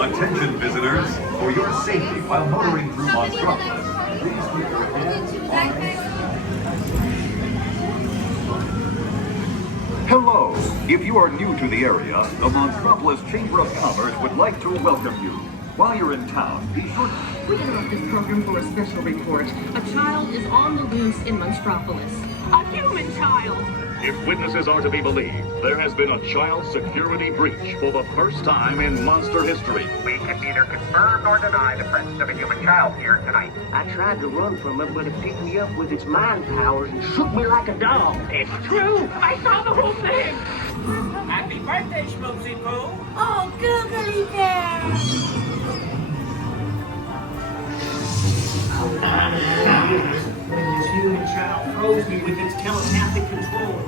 Attention visitors, for your safety while motoring through Monstropolis, please keep your head on. Hello! If you are new to the area, the Monstropolis Chamber of Commerce would like to welcome you. While you're in town, be sure We interrupt this program for a special report. A child is on the loose in Monstropolis. A human child! If witnesses are to be believed, there has been a child security breach for the first time in monster history. We can neither confirm nor deny the presence of a human child here tonight. I tried to run from it, but it picked me up with its mind powers and shook me like a dog. It's true! I saw the whole thing! Happy birthday, Schmoopsy Poo! Oh, googly bear! When this human child froze me with its telepathic control,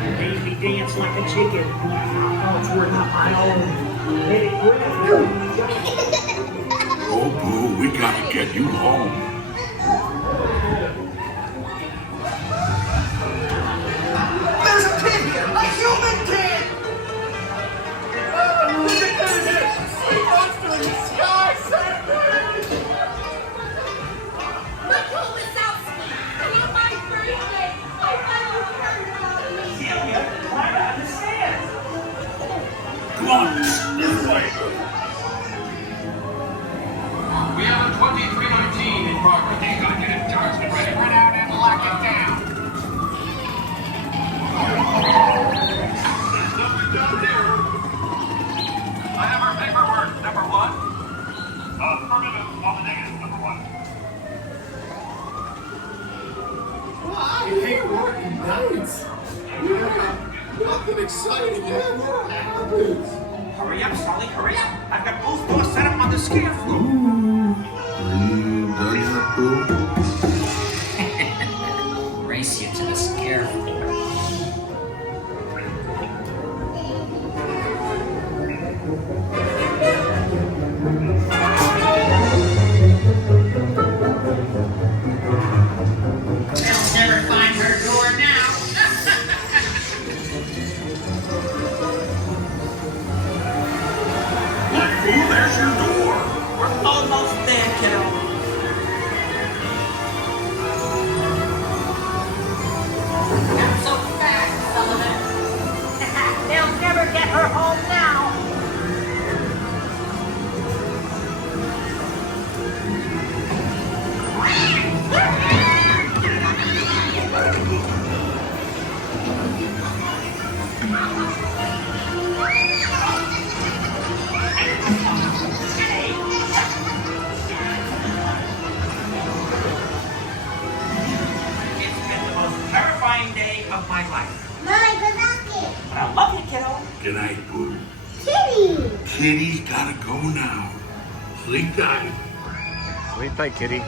it made me dance like a chicken. Thoughts were not my own. Let it grip. Oh, Boo, we gotta get you home. There's a kid here! A human kid! There's a kid here! Sweet monster in the sky! My cool is out, and on my birthday, I finally heard about me. Celia, try to understand. Come on, this way. We have a 2319 in progress. You gotta get it charged and ready. Run out and lock it down. There's nothing down here. I have our paperwork, number one. Affirmative on the negative, number one. I hate working nights. Nothing exciting ever happens. Hurry up, Sully, hurry up! I've got both doors set up on the scare floor. Race you to the scare floor. They'll never find her door now. What, Boo? There's your door. We're almost there, kiddo. Not so fast, Sullivan. They'll never get her home now. It's been the most terrifying day of my life. My Banaki. But I love you, kiddo. Good night, Boo. Kitty. Kitty's gotta go now. Sleep tight. Sleep tight, kitty. We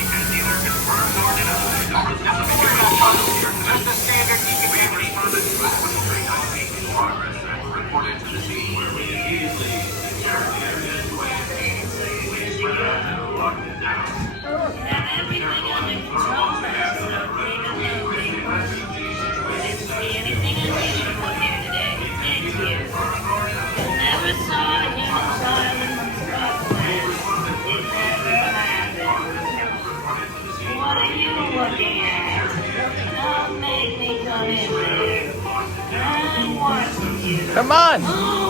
can neither confirm nor deny the presence of a human child here tonight. Just the standard EPA Responded to a 2319 in progress and reported to the scene where we can easily secure the evidence to AT. Please spread out and lock it down. Careful and thorough on behalf of the perimeter. We greatly appreciate the situation. Anything unusual here today? Thank you. Never saw a human child in Monstropolis. It never happened. What are you looking at? Don't make me come in there. I'm watching you. Come on! Oh,